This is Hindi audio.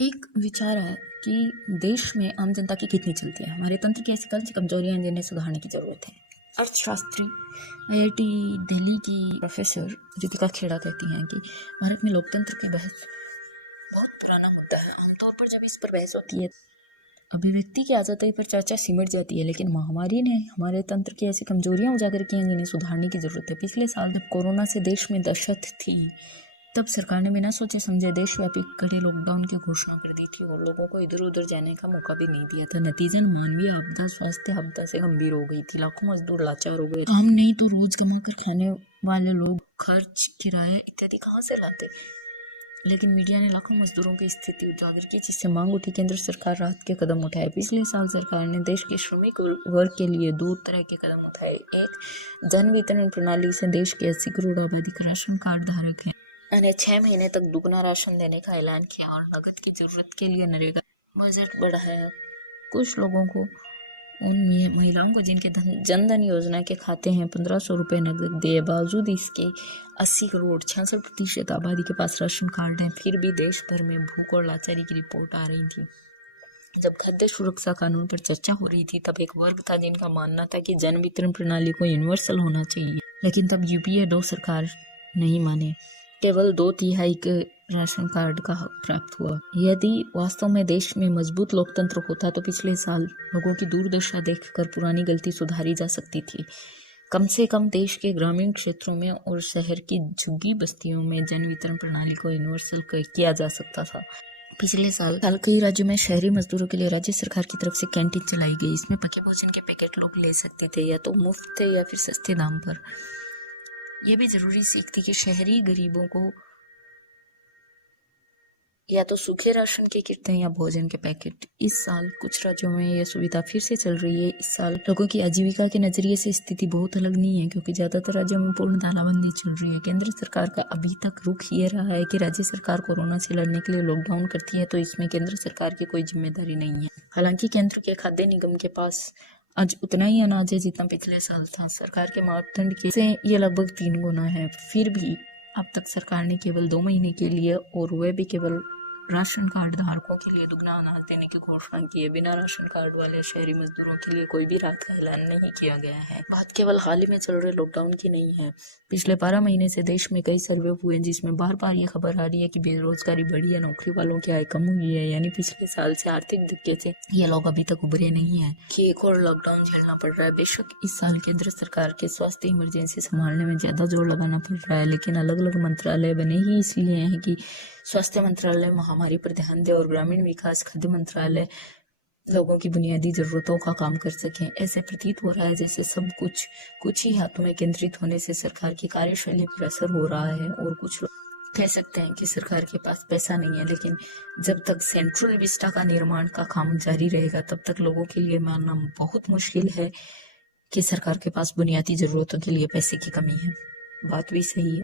एक विचार है कि देश में आम जनता की कितनी चलती है, हमारे तंत्र की ऐसी कौन सी कमजोरियां हैं जिन्हें सुधारने की जरूरत है। अर्थशास्त्री आईआईटी दिल्ली की प्रोफेसर दीपिका खेड़ा कहती हैं कि भारत में लोकतंत्र की बहस बहुत पुराना मुद्दा है। आमतौर पर जब इस पर बहस होती है अभिव्यक्ति की आज़ादी पर चर्चा सिमट जाती है, लेकिन महामारी ने हमारे तंत्र की ऐसी कमजोरियां उजागर की हैं जिन्हें सुधारने की जरूरत है। पिछले साल जब कोरोना से देश में दहशत थी, तब सरकार ने बिना सोचे समझे देशव्यापी कड़े लॉकडाउन की घोषणा कर दी थी और लोगों को इधर उधर जाने का मौका भी नहीं दिया था। नतीजन मानवीय आपदा स्वास्थ्य आपदा से गंभीर हो गई थी। लाखों मजदूर लाचार हो गए। काम नहीं तो रोज कमा कर खाने वाले लोग खर्च, किराया इत्यादि कहाँ से लाते। लेकिन मीडिया ने लाखों मजदूरों की स्थिति उजागर की, जिससे मांग उठी। केंद्र सरकार राहत के कदम उठाए। पिछले साल सरकार ने देश के श्रमिक वर्ग के लिए 2 तरह के कदम उठाए। एक, जन वितरण प्रणाली से देश के 80 करोड़ आबादी का राशन कार्ड धारक है, उन्हें 6 महीने तक दुगना राशन देने का ऐलान किया और नकद की जरूरत के लिए नरेगा बजट बढ़ाया। कुछ लोगों को, उन महिलाओं को जिनके जनधन योजना के खाते हैं, 1500 रुपये नकद दिए। बावजूद इसके 80 करोड़ 66% आबादी के पास राशन कार्ड है, फिर भी देश भर में भूख और लाचारी की रिपोर्ट आ रही थी। जब खाद्य सुरक्षा कानून पर चर्चा हो रही थी, तब एक वर्ग था जिनका मानना था कि जन वितरण प्रणाली को यूनिवर्सल होना चाहिए, लेकिन तब यूपीए 2 सरकार नहीं माने। केवल 2/3 के राशन कार्ड का हक प्राप्त हुआ। यदि वास्तव में देश में मजबूत लोकतंत्र होता तो पिछले साल लोगों की दुर्दशा देखकर पुरानी गलती सुधारी जा सकती थी। कम से कम देश के ग्रामीण क्षेत्रों में और शहर की झुग्गी बस्तियों में जन वितरण प्रणाली को यूनिवर्सल किया जा सकता था। पिछले साल कई राज्यों में शहरी मजदूरों के लिए राज्य सरकार की तरफ से कैंटीन चलाई गई। इसमें पके भोजन के पैकेट लोग ले सकते थे, या तो मुफ्त थे या फिर सस्ते दाम पर। यह भी जरूरी सीख थी कि शहरी गरीबों को या तो सूखे राशन के किट या भोजन के पैकेट। इस साल कुछ राज्यों में यह सुविधा फिर से चल रही है। इस साल लोगों की आजीविका के नजरिए से स्थिति बहुत अलग नहीं है, क्योंकि ज्यादातर राज्यों में पूर्ण तालाबंदी चल रही है। केंद्र सरकार का अभी तक रुख ये रहा है कि राज्य सरकार कोरोना से लड़ने के लिए लॉकडाउन करती है तो इसमें केंद्र सरकार की कोई जिम्मेदारी नहीं है। हालांकि केंद्र के खाद्य निगम के पास आज उतना ही अनाज है जितना पिछले साल था। सरकार के मापदंड के से ये लगभग 3 गुना है। फिर भी अब तक सरकार ने केवल 2 महीने के लिए, और वह भी केवल राशन कार्ड धारकों के लिए, दुगना अनाज देने की घोषणा की है। बिना राशन कार्ड वाले शहरी मजदूरों के लिए कोई भी राहत का ऐलान नहीं किया गया है। बात केवल हाल ही में चल रहे लॉकडाउन की नहीं है। पिछले 12 महीने से देश में कई सर्वे हुए जिसमें बार बार ये खबर आ रही है कि बेरोजगारी बढ़ी है, नौकरी वालों की आय कम हुई है। यानी पिछले साल से आर्थिक धक्के से ये लोग अभी तक उभरे नहीं है कि एक और लॉकडाउन झेलना पड़ रहा है। बेशक इस साल केंद्र सरकार के स्वास्थ्य इमरजेंसी संभालने में ज्यादा जोर लगाना पड़ रहा है, लेकिन अलग अलग मंत्रालय बने ही इसलिए हैं कि स्वास्थ्य मंत्रालय महामारी पर ध्यान दे और ग्रामीण विकास खाद्य मंत्रालय लोगों की बुनियादी जरूरतों का काम कर सकें। ऐसे प्रतीत हो रहा है जैसे सब कुछ ही हाथों में केंद्रित होने से सरकार की कार्यशैली पर असर हो रहा है। और कुछ लोग कह सकते हैं कि सरकार के पास पैसा नहीं है, लेकिन जब तक सेंट्रल विस्टा का निर्माण का काम जारी रहेगा तब तक लोगों के लिए मानना बहुत मुश्किल है कि सरकार के पास बुनियादी जरूरतों के लिए पैसे की कमी है। बात भी सही है।